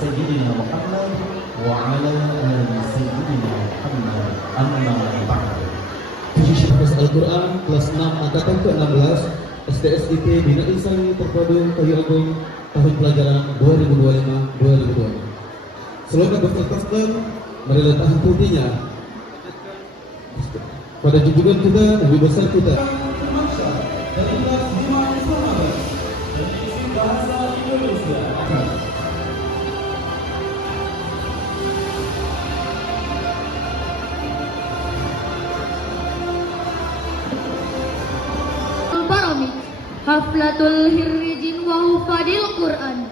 سيدنا محمد وعلى آل سيدنا محمد أما بعد. Puji Al-Quran kelas 6 angkatan ke-16 STSIP Bina Insani Terpadu Kayu Agung tahun pelajaran 2025-2026. Slogan berteruskan, marilah tahan putihnya pada junjungan kita Nabi besar kita. Dari kelas Jemaah Islam dan isi bahasa Indonesia. Haflatul Hirrijin wa Hufadil Quran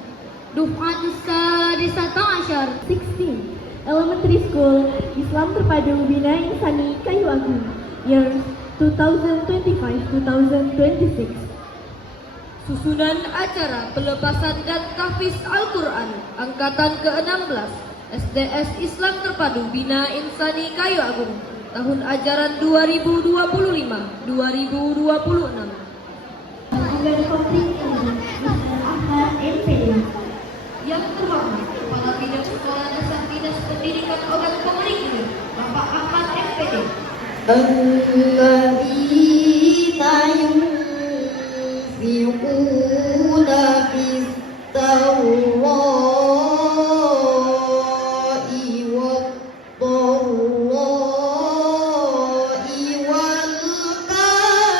Duf'atus Sadisata Asyar 16 Elementary School Islam Terpadu Bina Insani Kayu Agung Years 2025-2026. Susunan acara pelepasan dan tahfiz Al-Quran Angkatan ke-16 SDS Islam Terpadu Bina Insani Kayu Agung tahun ajaran 2025-2026. Yang terhormat Kepala Bidang Sekolah Dasar Dinas Pendidikan Ogan Komering ini Bapak Ahmad MPD. Alladzina yunfiquna fis-sarra'i wad-dharra'i wal-kadhimin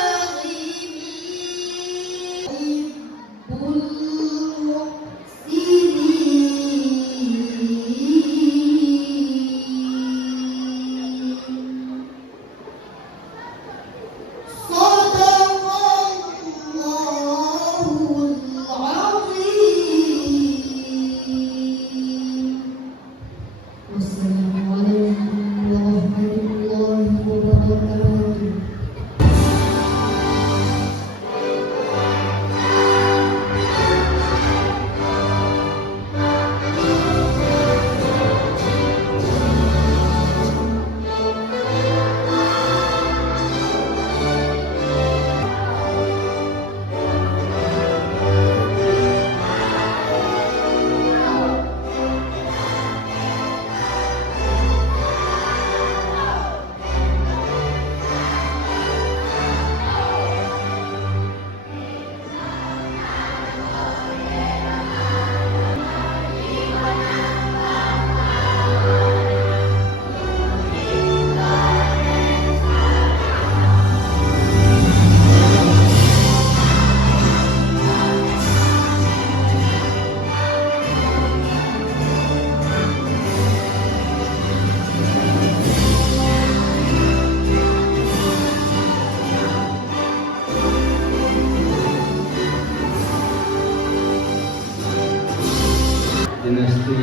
Dinasti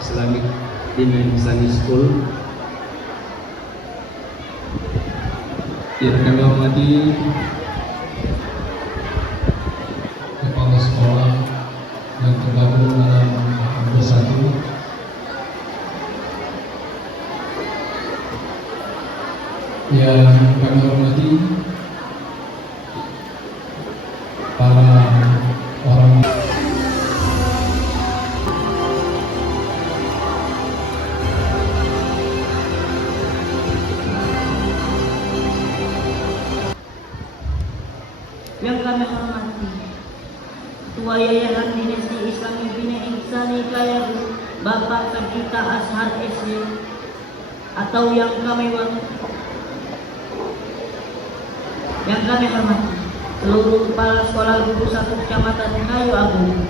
Islamic Bina Insani School. Yang kami hormati Kepala Sekolah yang tergabung dalam bersatu, yang kami hormati para orang yang kami hormati Ketua Yayasan Dinasti Islami Bina Insani Kayu Agung Bapak Sarjita Ashar SC, atau yang kami hormati seluruh kepala sekolah guru satu kecamatan Kayu Agung,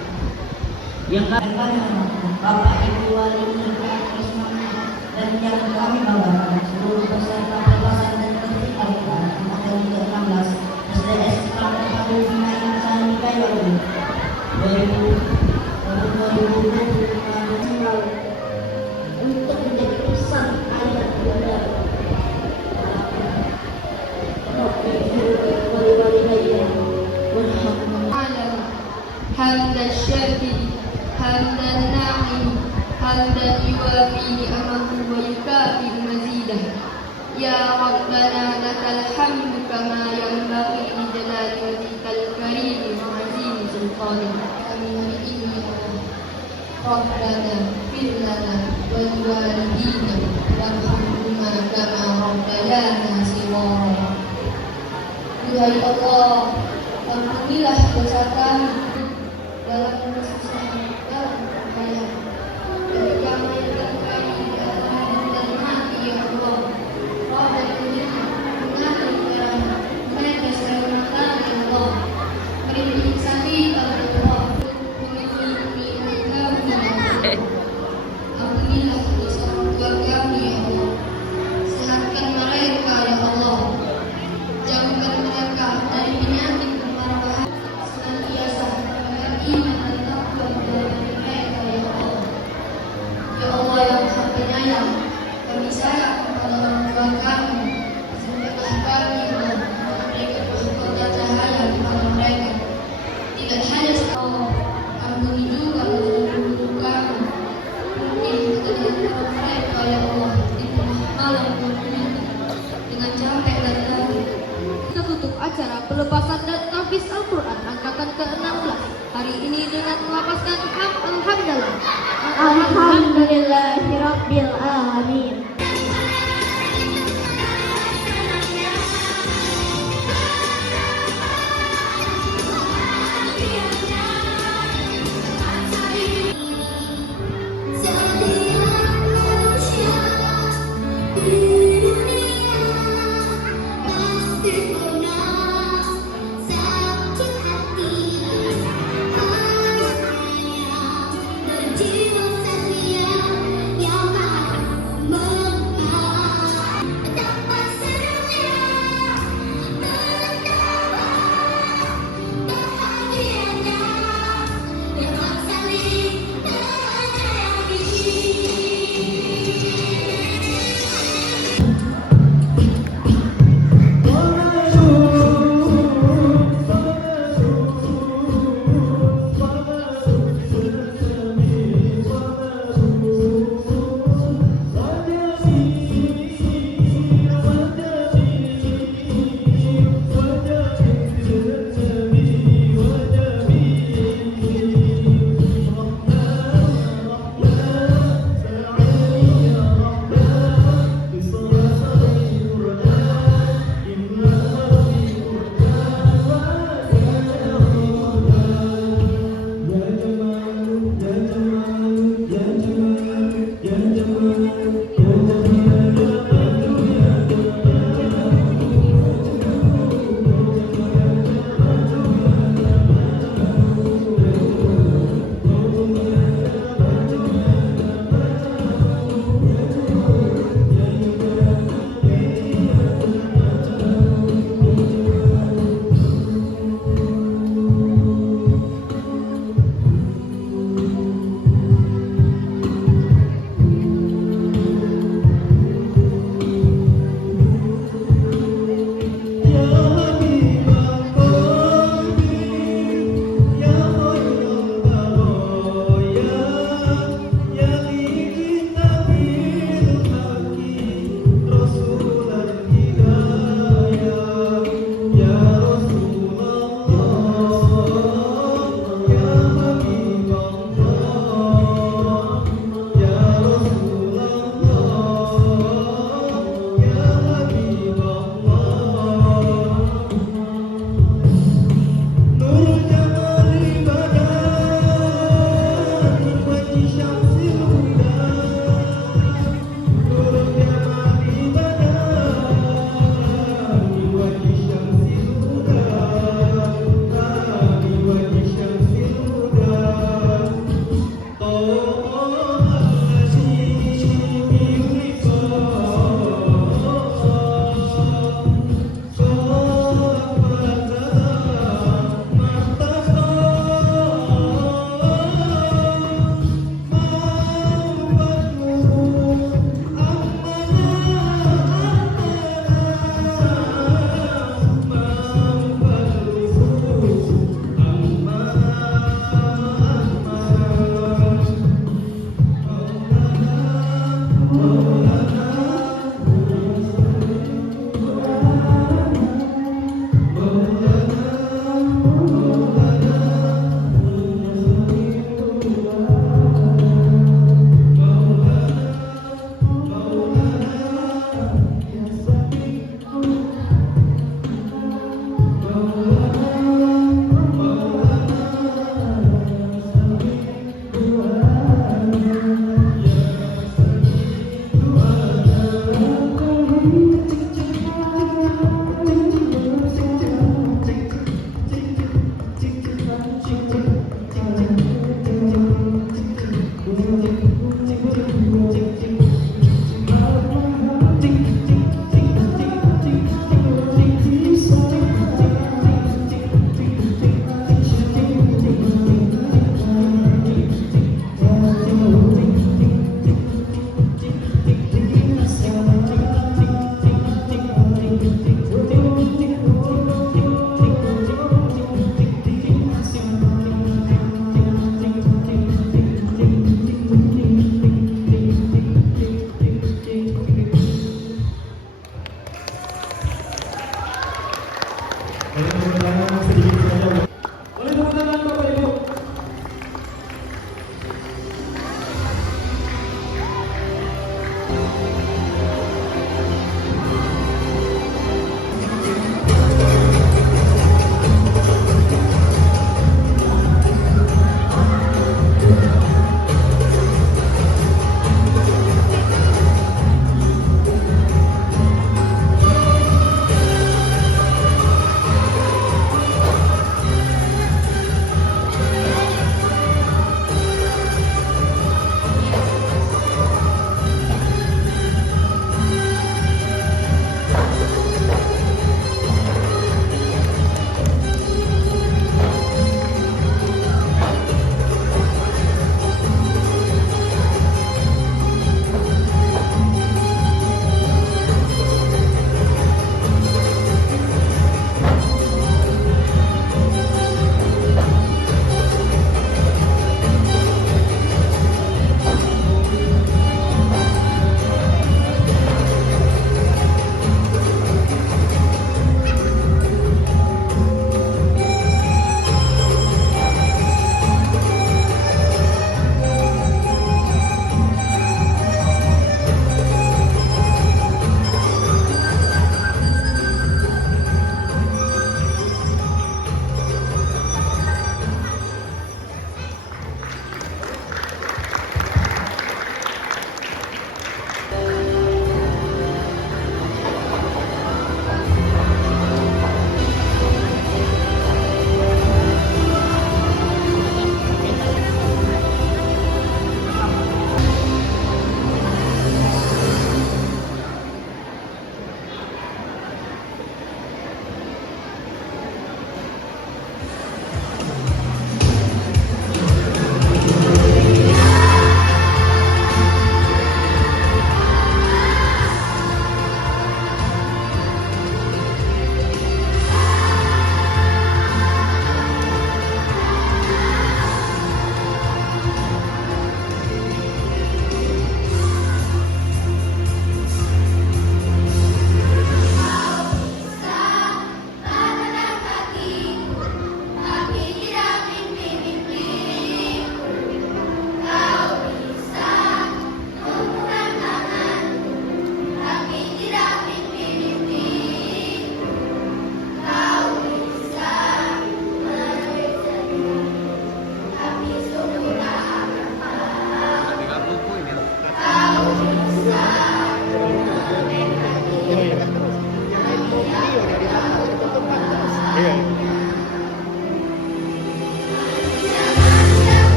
yang kami hormati Bapak Ibu Wali Nikah dan yang kami banggakan seluruh peserta pelepasan dan tahfiz Al-Quran angkatan ke-16 SDS Islam Terpadu Bina Insani Kayu Agung 2025 untuk menjadi pesan ayat bunda حمد الشافي حمد الناعم حمدا يوافي نعمه ويكافئ مزيده يا ربنا لك الحمد كما ينبغي لجلال وجهك الكريم وعظيم سلطانك. Kami hari ini ربنا اغفر لنا ولوالدينا وارحمهما كما ربيانا صغارا. Duhai Allah, ampunilah dosa kami dalam kesusahan dalam bahaya. Ketika mayat kami di atas dan mati ya Allah, Rabbana mengatur kerana mereka selalu makan ya Allah. Beri sakit ya Allah, memiliki kami ya Allah. Ampunilah dosa orang tua kami ya Allah. Sehatkan mereka ya Allah. Jauhkan mereka dari penyakit kemarahan. Senantiasa beriman dan takwa dalam mereka ya Allah. Ya Allah yang Maha Penyayang, kami sayang kepada orang tua kami. Sampailah kami ya Allah, mereka mahkota cahaya kepada mereka. Tidak hanya Allah, ampuni juga dosa-dosa kami. Mungkin ketika mereka ya Allah di tengah malam dengan capek dan lelah. Tutup acara pelepasan dan tahfiz Al-Quran angkatan ke-16 hari ini dengan melapaskan Alhamdulillah. Alhamdulillahirabbil alamin. Jiwa saya yang maha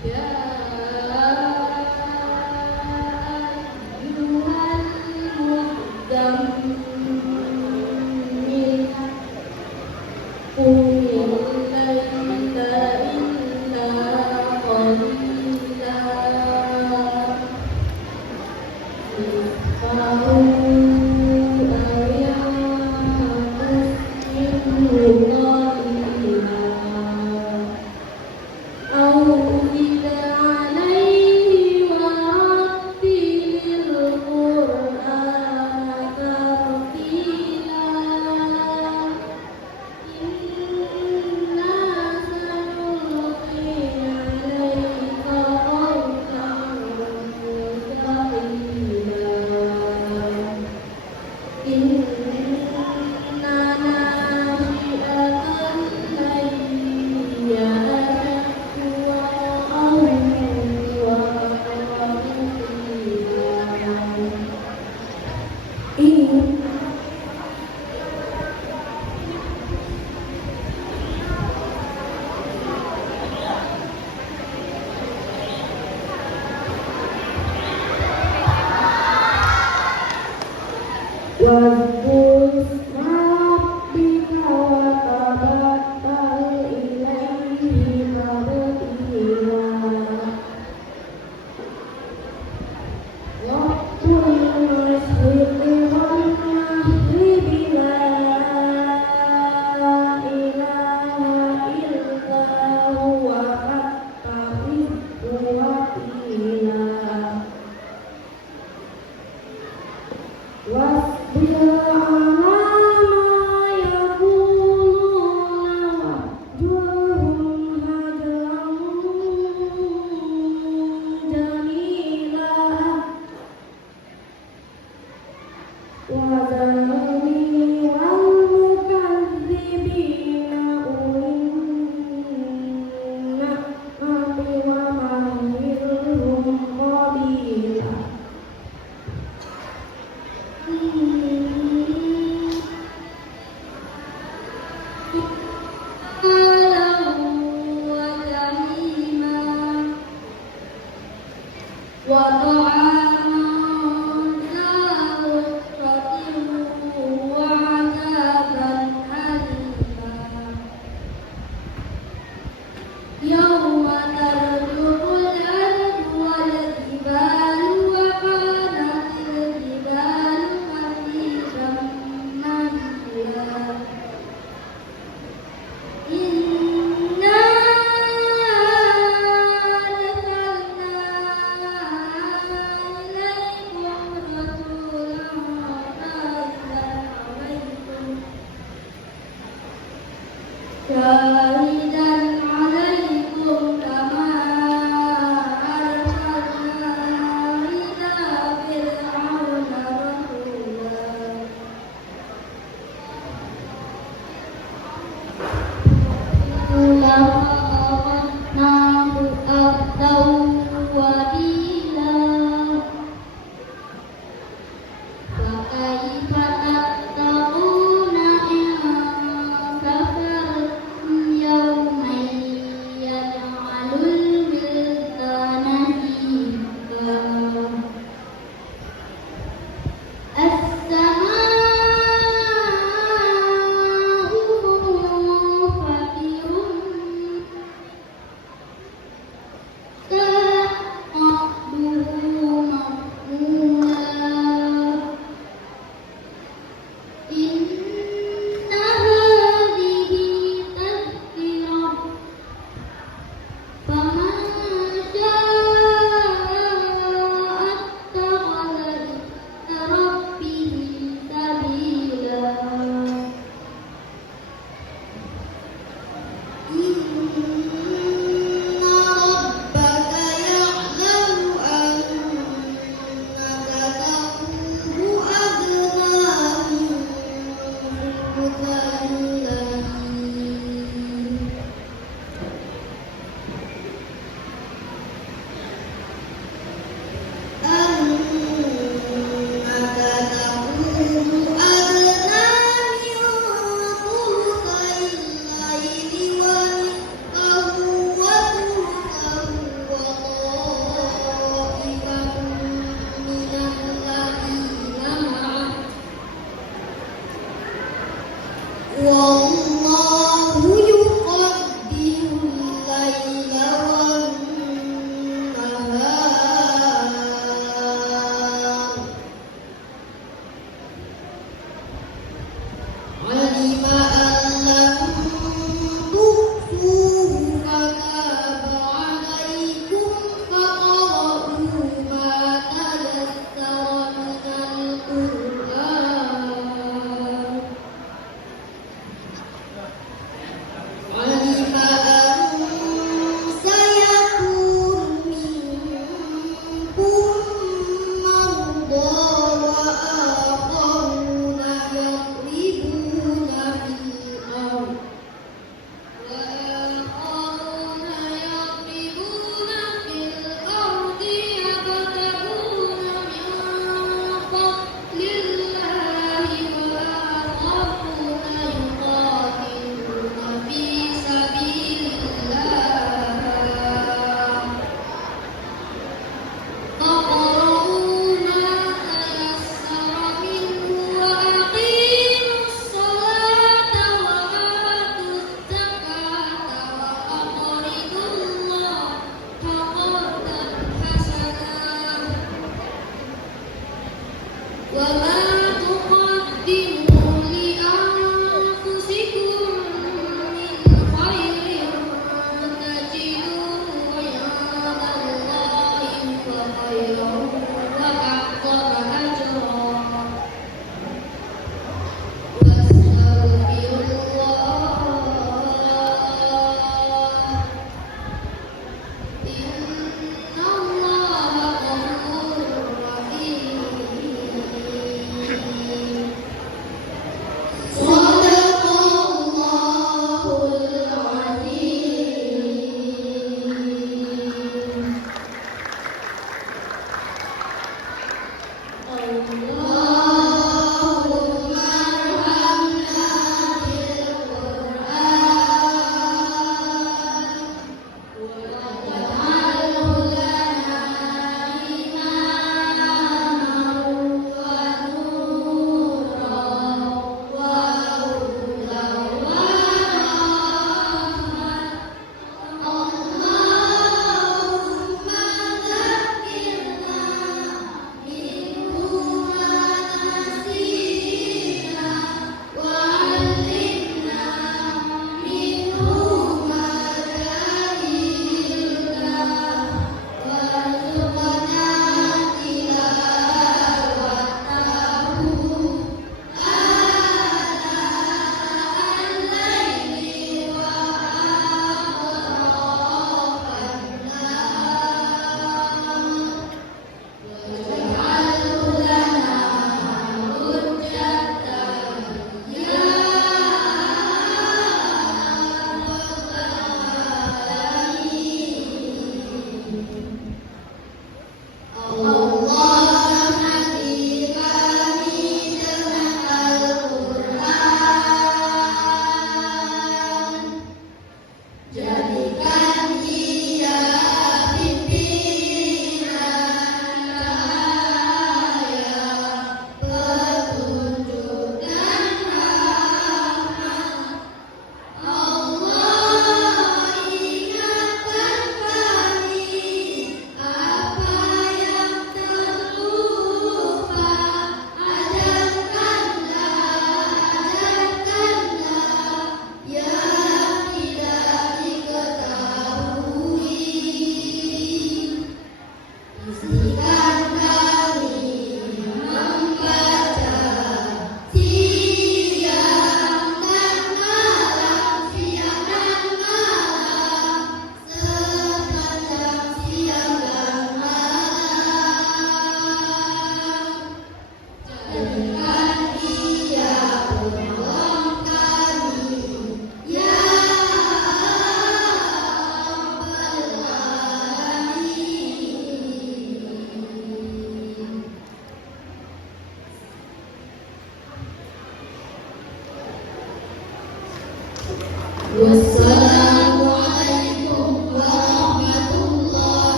Ya ayyuhal muddammil qumil laila illa qalila nisfahu aw yanqus minhu qalila أو زد عليه ورتل القرآن ترتيلا إنا سنلقي عليك قولا ثقيلا إن ناشئة الليل واذكر اسم ربك وتبتل إليه تبتيلا رب المشرق والمغرب لا إله إلا هو فاتخذه وكيلا واصبر على ما يقولون واهجرهم هجرا جميلا وذرني والمكذبين أولي النعمة ومهلهم قليلا وطعاما ذا غصة وعذابا أليما يوم ترجف الأرض والجبال وكانت الجبال كثيبا مهيلا إنا أرسلنا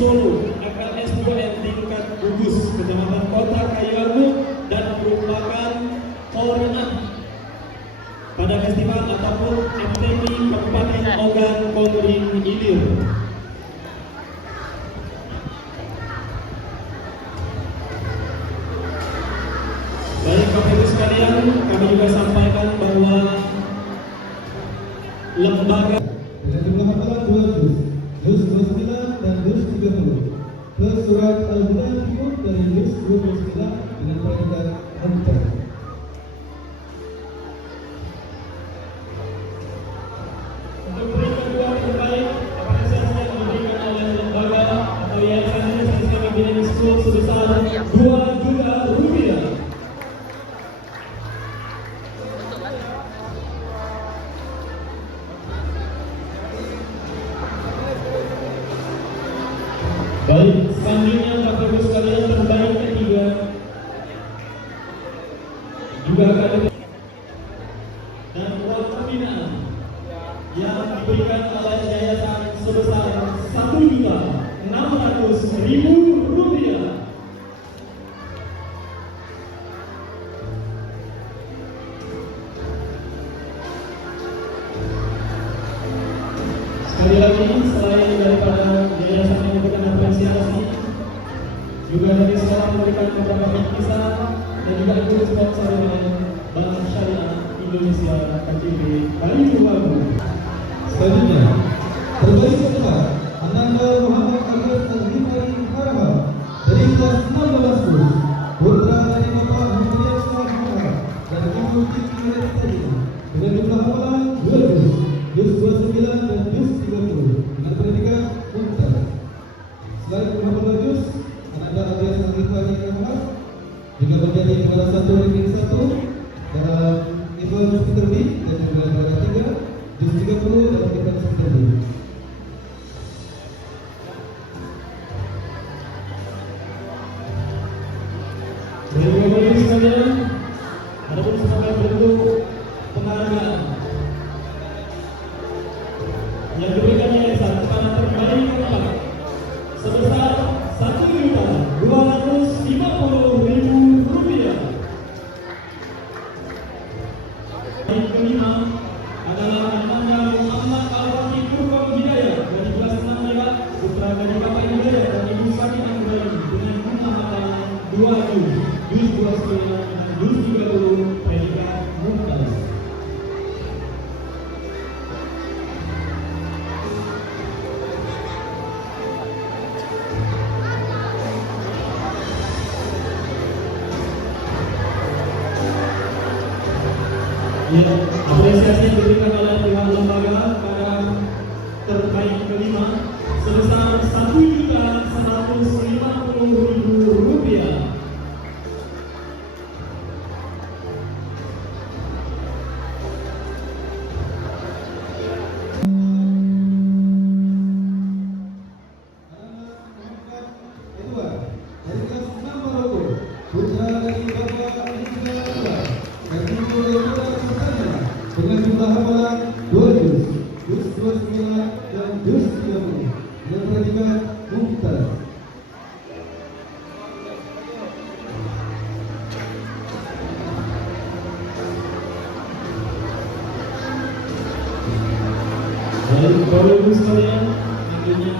Solo FLS 2 tingkat gugus Kecamatan Kota Kayu dan merupakan koordinat pada festival ataupun MTQ Kabupaten Ogan Komering Ilir. Baik Bapak Ibu sekalian, kami juga sampaikan bahwa lembaga dengan jumlah hafalan 2 juz 29 dan juz 30 ke surat Al-Huda Timur dari juz 29 dengan predikat Mumtaz. untuk berikan doa terbaik apresiasi yang diberikan oleh lembaga atau yayasan Islamic Business School sebesar 2 juta rupiah. Baik, selanjutnya Bapak Ibu sekalian terbaik ketiga juga akan dan uang pembinaan yang diberikan oleh yayasan sebesar 1.600.000 rupiah. Sekali lagi, selain daripada yayasan yang memberikan apresiasi, juga dari sekolah memberikan beberapa bingkisan dan juga ikut sponsor oleh Bank Syariah Indonesia KTP Bali Tuwagu. Selanjutnya, terbaik kedua Ananda Muhammad Agus Al-Himari Harahap dari kelas 16 kurs, putra dari Bapak Muhammad Muhammad dan Ibu Titi Tadina dengan jumlah hafalan 2 juz 29 dan juz 30 dengan predikat Mumtaz. Selain menghafal juz, Ananda Agus Al-Himari Harahap juga menjadi juara 1 ranking 1 dalam event Speaker Week dan juga juara 3 juz 30 dalam event Speaker Week. Dari Bapak Ibu sekalian, ada pun sebagai bentuk penghargaan yang diberikan yayasan kepada terbaik keempat sebesar 1.250.000 rupiah. Yang kelima adalah Ananda Muhammad Al-Fatih Kurkom Hidayah dari kelas 6 Merah, putra dari Bapak Hidayah dan Ibu Sati Anggraini dengan jumlah hafalan 2 juz 29 dan juz 30 predikat Mumtaz. Ya, apresiasi yang diberikan oleh pihak lembaga pada terbaik kelima sebesar 1.150.000 rupiah. Kedua, dari kelas 6 Maroko, putra dari Bapak Indonesia dan Ibu Dewa Sertanya dengan jumlah hafalan 2 juz 29 dan juz 30 dengan predikat Mumtaz. Baik, Bapak Ibu sekalian, tentunya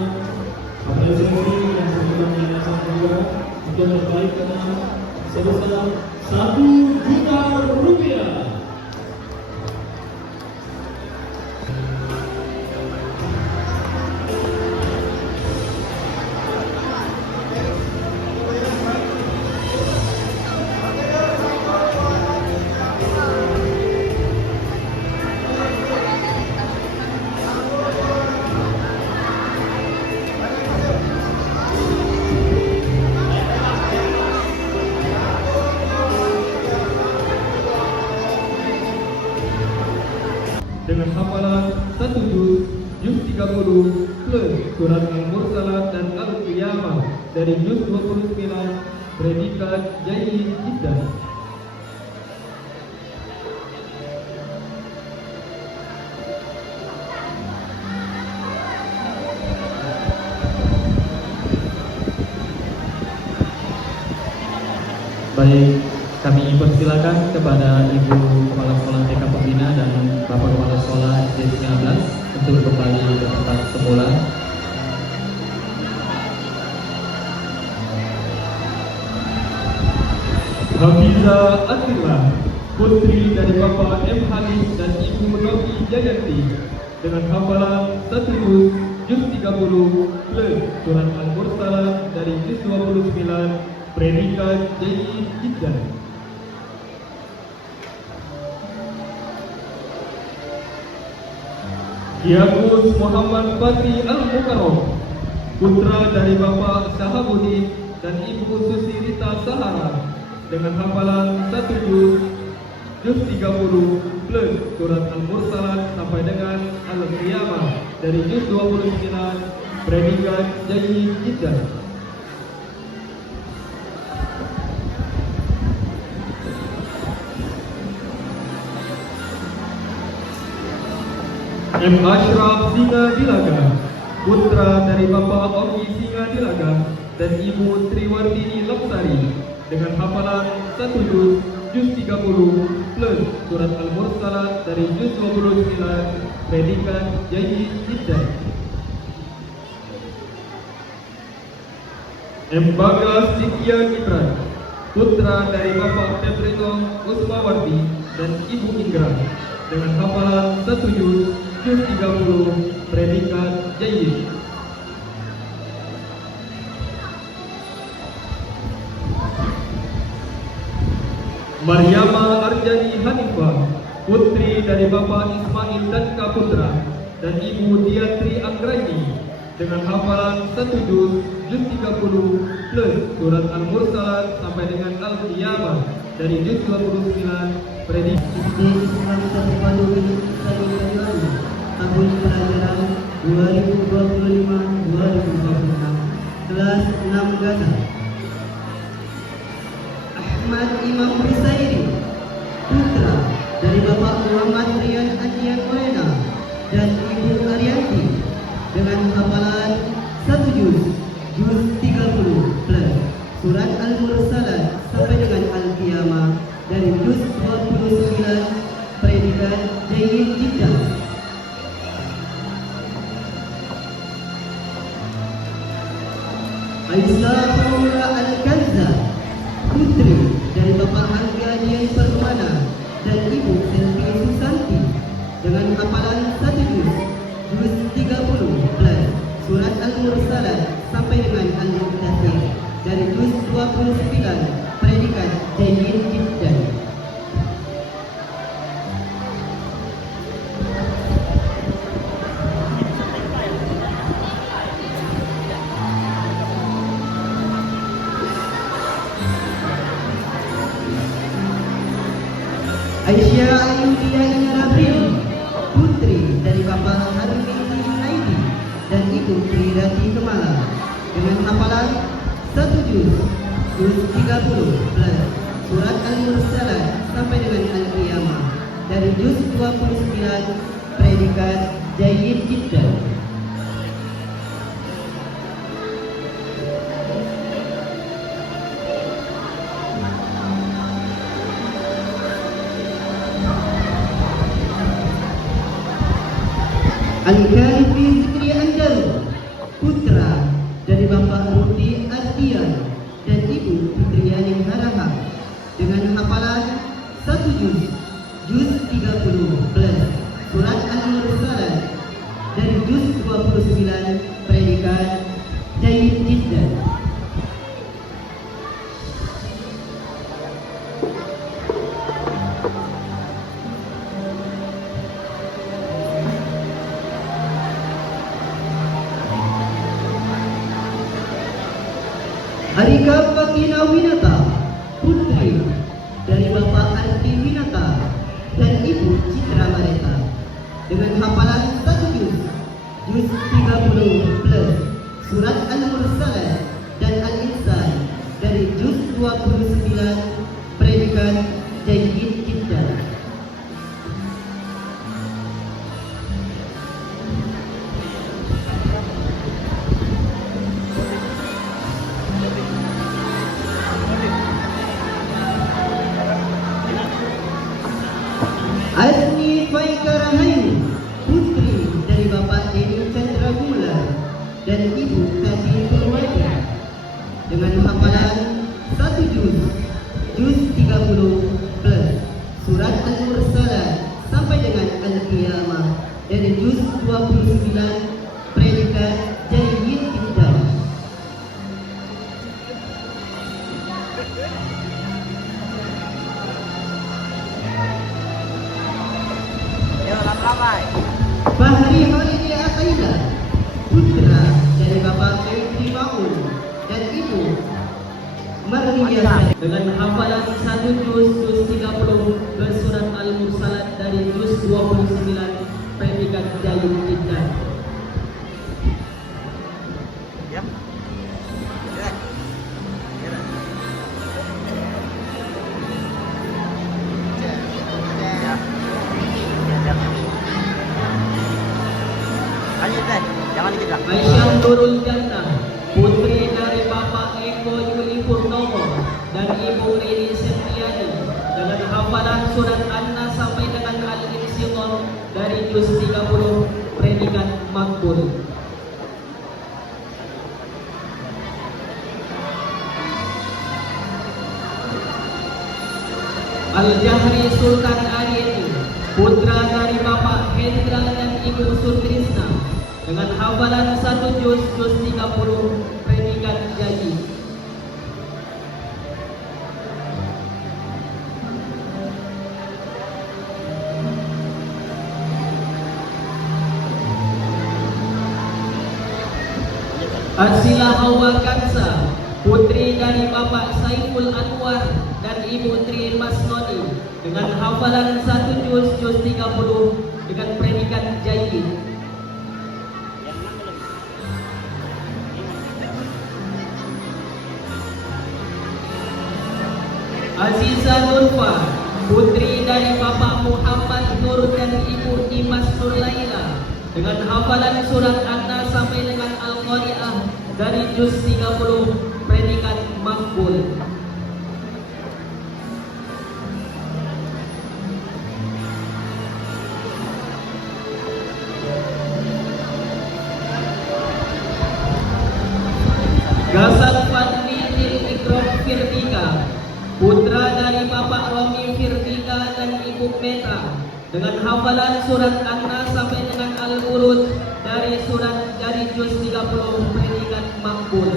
apresiasi yang diberikan yayasan juga untuk terbaik keenam sebesar 1 juta rupiah. dengan hafalan 1 juz 30 plus surat Al-Mursalat dan Al-Qiyamah dari juz 29 predikat Jayyid Jiddan. Baik, kami persilakan kepada Ibu Kepala Sekolah TK Pembina dan Bapak Kepala Sekolah SD 19 untuk kembali ke tempat semula. Hafiza Atila, putri dari Bapak M. Hanis dan Ibu Novi Jayanti, dengan hafalan 1 juz 30 plus surat Al-Mursalah dari juz 29, predikat Jayyid Jiddan. Kiagus Muhammad Fatri Al-Mukarram, putra dari Bapak Sahabuddin dan Ibu Susi Rita Sahara, dengan hafalan 1 juz 30 plus surat Al-Mursalat sampai dengan Al-Qiyamah dari juz 29, predikat Jayyid Jiddan. M. Ashraf Singa Dilaga, putra dari Bapak Oki Singa Dilaga dan Ibu Triwardini Lapsari, dengan hafalan 1 juz 30 plus surat Al-Mursalat dari juz 29, predikat Jayyid Jiddan. M. Bagas Sitya Gibran, putra dari Bapak Febrino Usmawardi dan Ibu Indra, dengan hafalan 1 juz 30, predikat Jayyid. Maryama Arjani Hanifah, putri dari Bapak Ismail dan Kaputra dan Ibu Diatri Anggraini, dengan hafalan 1 juz 30 plus surat Al-Mursalat sampai dengan Al-Qiyamah dari juz 29, predikat. SD Islam Terpadu Bina Insani Kayu Agung, tahun pelajaran 2025-2026, kelas 6 Gaza. Ahmad Imam Risairi, putra dari Bapak Muhammad Rian Ajian Olena dan Ibu Arianti, dengan hafalan 1 juz 30 plus surat Al-Mursalat sampai dengan Al-Qiyamah dari juz 29, predikat Jayyid Jiddan. Aisyah Paula Al-Kanza, putri dari Bapak Angga Dian Permana dan Ibu Selvi Susanti, dengan hafalan 1 juz 30 plus surat Al-Mursalat sampai dengan Al-Muqtadir dari juz 29, predikat Jayyid Jiddan. Aisyah Ayudia Inarabril, putri dari Bapak Harmini Naidi dan Ibu Trirati Kemala, dengan hafalan 1 juz 30 plus surat Al-Mursalat sampai dengan Al-Qiyamah dari juz 29, predikat Jayyid Jiddan. Al-Kalifi Zikri Andalu, putra dari Bapak Rudi Ardian dan Ibu Fitriani Harahap, dengan hafalan 1 juz 30 plus surat Al-Mursalat dari juz 29, predikat Jayyid Jiddan. Harika Fatina Winata, putri dari Bapak Arti Winata dan Ibu Citra Mareta, dengan hafalan 1 juz 30 plus surat Al-Mursalat dan Al-Insan dari juz 29, predikat Jayyid Jiddan. dari juz 29 predikat Jayyid Jiddan. Bahri Holidi Ataida, putra dari Bapak Febri Maul dan Ibu Marliya dengan hafalan 1 juz 30 ke surat Al-Mursalat dari juz 29 predikat Jayyid Jiddan. Aisyah Nurul Jannah, putri dari Bapak Eko Yuli Purnomo dan Ibu Rini Setiani dengan hafalan surat An-Nas sampai dengan Al-Insyirah dari juz 30 predikat makbul. Al-Jahri Sultan Arieti, putra dari Bapak Hendra dan Ibu Sutrisna dengan hafalan 1 juz 30 predikat Jayyid. Asila Hawa Kansa, putri dari Bapak Saiful Anwar dan Ibu Tri Masnoni dengan hafalan 1 juz 30 dengan predikat Jayyid. Aziza Nurfa, putri dari Bapak Muhammad Nur dan Ibu Dimas Nurlaila dengan hafalan surat An-Nas sampai dengan Al-Qari'ah dari juz 30 predikat makbul. Gasal Fadli Ikram Firdika, putra dari Bapak Romi Firdika dan Ibu Meta dengan hafalan surat An-Nas sampai dengan Al-Urud dari juz 30 predikat makbul.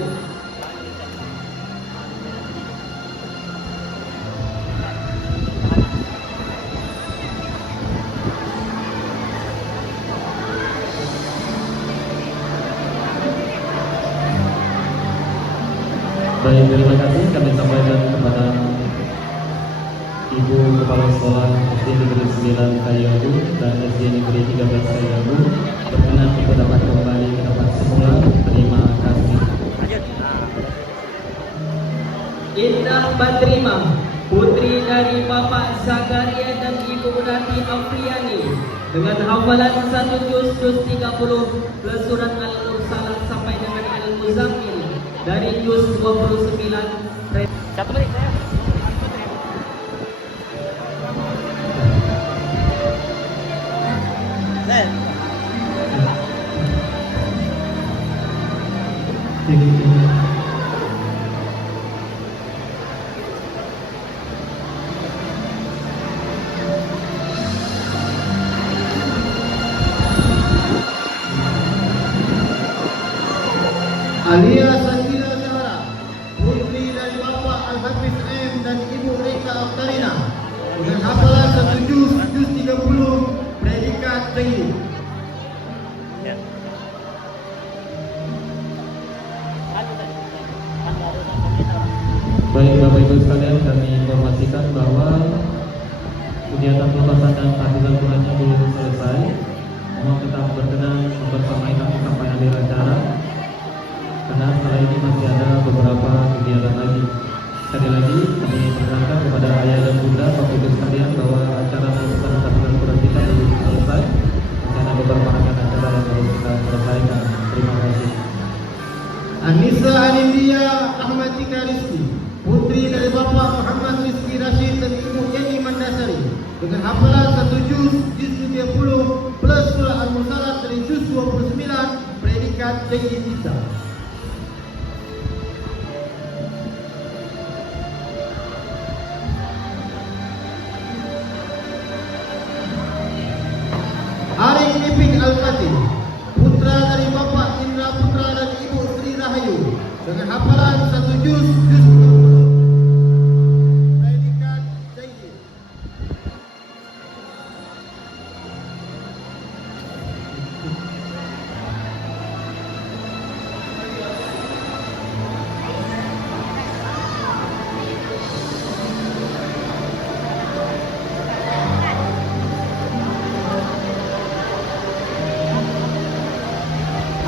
Baik, terima kasih kami sampaikan kepada Ibu Kepala Sekolah SD Negeri 9 Kayu Agung dan SD Negeri 13 Kayu Agung berkenan untuk dapat kembali ke tempat semula. Terima kasih. Indah Badrimah, putri dari Bapak Zakaria dan Ibu Rati Afriani dengan hafalan 1 juz 30 plus surat Al-Mursalat sampai dengan Al-Muzammil dari juz 29. Satu menit saya. Alia Sakina Zahra, putri dari Bapak Al-Hafiz M dan Ibu Rika Aftarina dengan hafalan 1 juz 30 predikat Jayyid. Baik Bapak Ibu sekalian, kami informasikan bahwa kegiatan pelepasan dan tahlilan Qurannya belum selesai. Mohon tetap berkenan membersamai kami sampai akhir acara, karena setelah ini masih ada beberapa kegiatan lagi. Sekali lagi kami perkenalkan kepada ayah dan bunda Bapak Ibu sekalian bahwa acara pelepasan dan tahlilan Quran kita belum selesai. Masih ada beberapa rangkaian acara yang harus kita selesaikan. Terima kasih. Anissa Anindia Ahmadika Rizki, putri dari Bapak Muhammad Rizki Rashid dan Ibu Yeni Mandasari dengan hafalan 1 juz 30 plus surah Al-Mursalat dari juz 29 predikat Jayyid Jiddan. Hari ini Arifin Al-Fatih, putra dari Bapak Indra Putra dan Ibu Sri Rahayu, dengan hafalan 1 juz 30. Predikat Jayyid.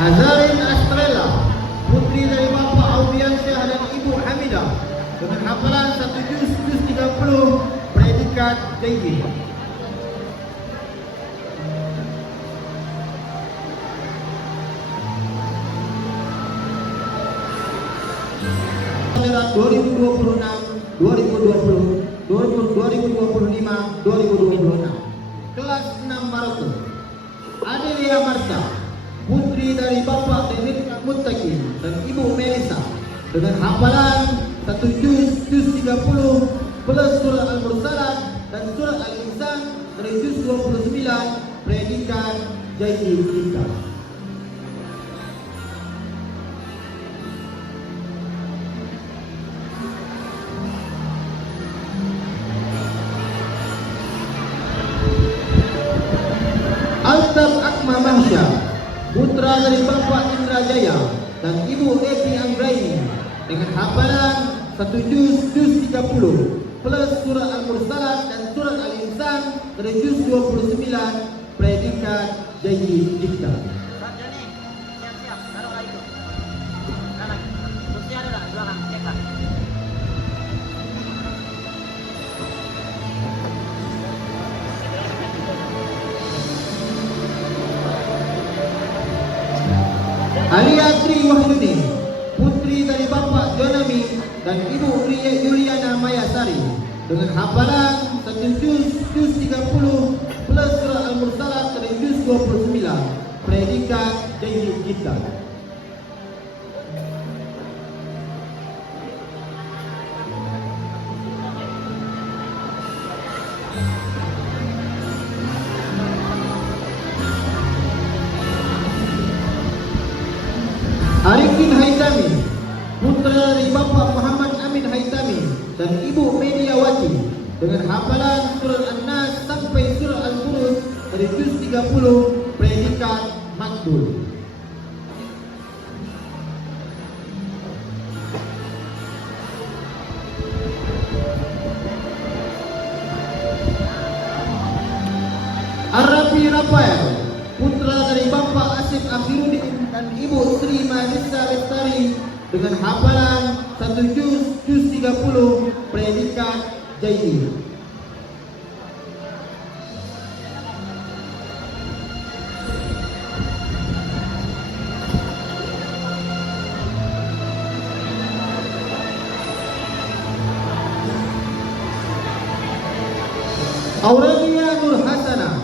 Azarin Astrella, putri dari Bapak Audiansyah dan Ibu Hamidah, dengan hafalan 1 juz 30, predikat Jayyid. Pelajaran 2026, 2020, 2025, 2026. Kelas 6 Maroko. Adelia Marta, putri dari Bapak Denis Muttaqin dan Ibu Melisa, dengan hafalan 1 juz 30 plus surat Al-Mursalat dan surat Al-Insan dari juz 29, predikat Jayyid kita. Altab Akma Mahsya, putra dari Bapak Indra Jaya dan Ibu Eti Anggraini, dengan hafalan 1 juz 30 plus surat Al-Mursalat dan surat Al-Insan dari juz 29, predikat Jayyid kita. Alia Tri Wahyuni, putri dari Bapak Jonami dan Ibu Yuliana Mayasari, dengan hafalan 1 juz 30 plus surah Al-Mursalat dari juz 29, predikat Jayyid kita. Arifin Haitami, putra dari Bapak Muhammad Amin Haitami dan Ibu Mediawati, dengan hafalan surat An-Nas sampai surat Al-Buruj dari juz 30, predikat makbul. Arafi Rafael, putra dari Bapak Asif Akhiruddin dan Ibu Sri Manisa Lestari, dengan hafalan 1 juz 30, predikat Jayyid. Aurelia Nur Hasanah,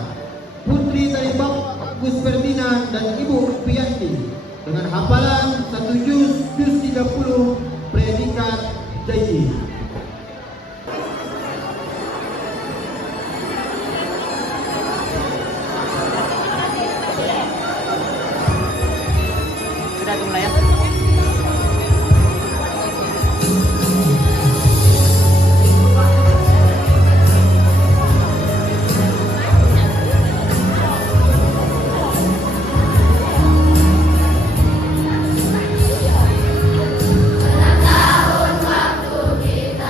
putri dari Bapak Agus Ferdinand dan Ibu Pianti, dengan hafalan 1 juz 30, predikat Jayyid. Sudah mulai ya. Tahun waktu kita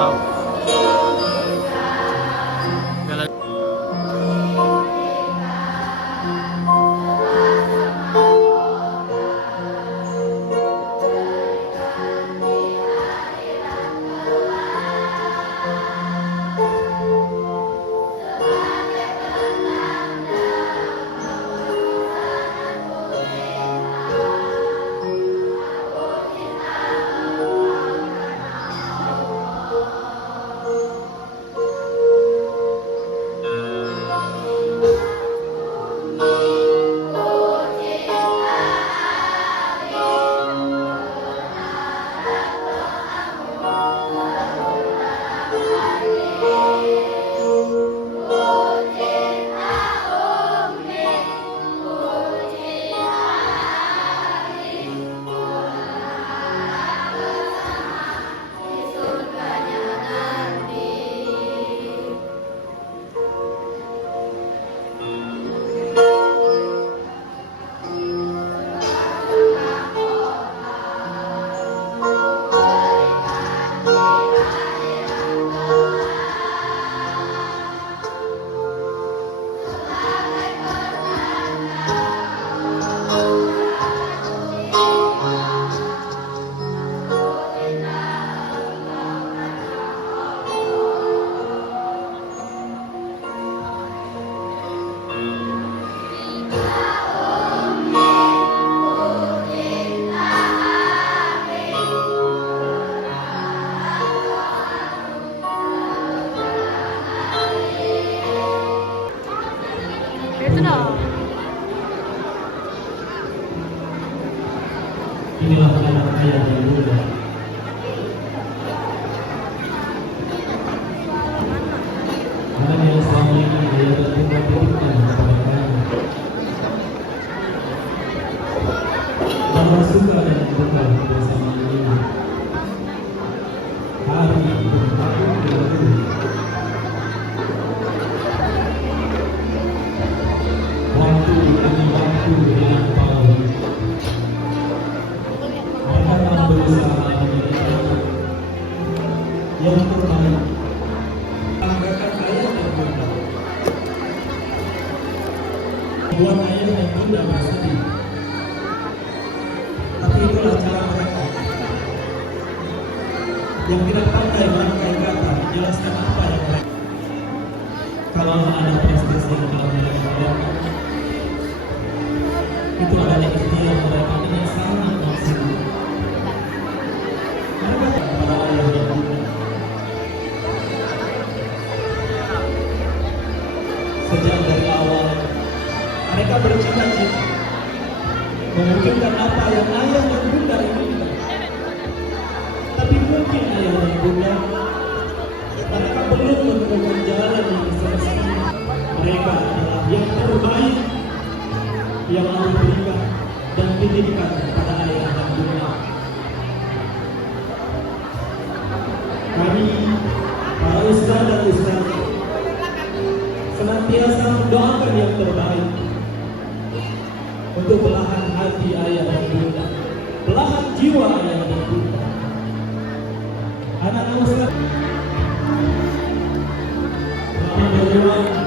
Arab. Inilah anak ayah yang muda. Anak yang selama ini ayah dan bunda titipkan kepada kamu. Kamu suka dengan bunda bersama ini. Hari bertahun berlalu. Waktu demi waktu melampaui. Berusaha menjadi yang terbaik, banggakan ayah dan bunda, buat ayah dan bunda bersedih. Tapi itulah cara mereka yang tidak pandai merangkai kata menjelaskan apa yang mereka. Kalau ada prestasi yang dalam mereka, itu adalah istilah mereka dengan sangat maksimal. Sejak dari awal mereka bercita-cita memungkinkan apa yang ayah dan bunda inginkan. Tapi mungkin ayah dan bunda mereka belum menemukan jalan yang semestinya. Mereka adalah yang terbaik yang Allah berikan dan titipkan kepada ayah dan bunda. Kami para ustaz dan ustaz senantiasa mendoakan yang terbaik untuk belahan hati ayah dan bunda, belahan jiwa ayah dan bunda. Anak-anak ustaz, selamat berjuang.